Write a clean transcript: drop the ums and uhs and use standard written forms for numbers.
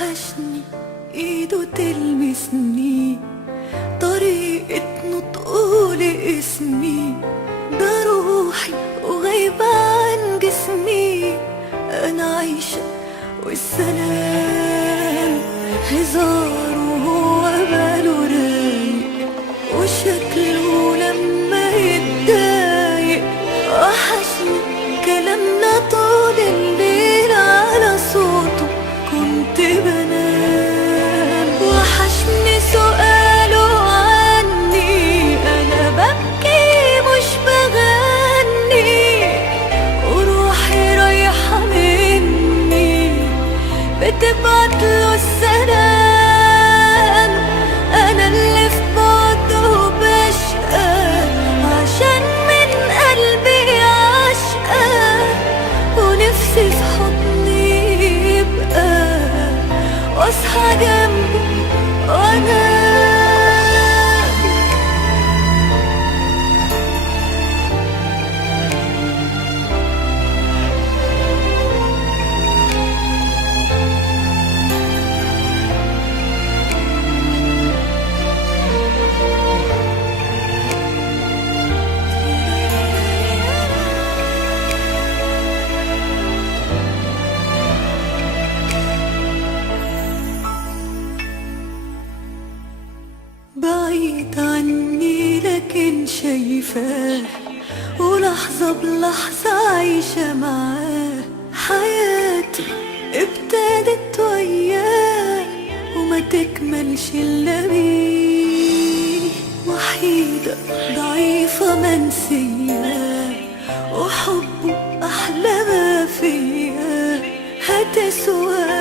وحشني ايده تلمسني، طريقة نطقه لاسمي، ده روحي وغايبة عن جسمي. انا عايشة والسلام هزار وهو باله رايق، وشكله لما يتضايق. وحشني كلامنا طول الليل على صوته كنت بنام. وحشني سؤاله عني انا ببكي مش بغني، وروحي رايحة مني بتبعتله السلام. انا اللي في بعده بشقى عشان من قلبي عشقى، ونفسي في حضني يبقى واصحى جنبه وانا بعيد عني لكن شايفاه، ولحظة بلحظة عايشة معاه. حياتي ابتدت وياه وما تكملش إلا بيه. وحيدة ضعيفة منسية وحبه أحلى ما فيا، هتسوى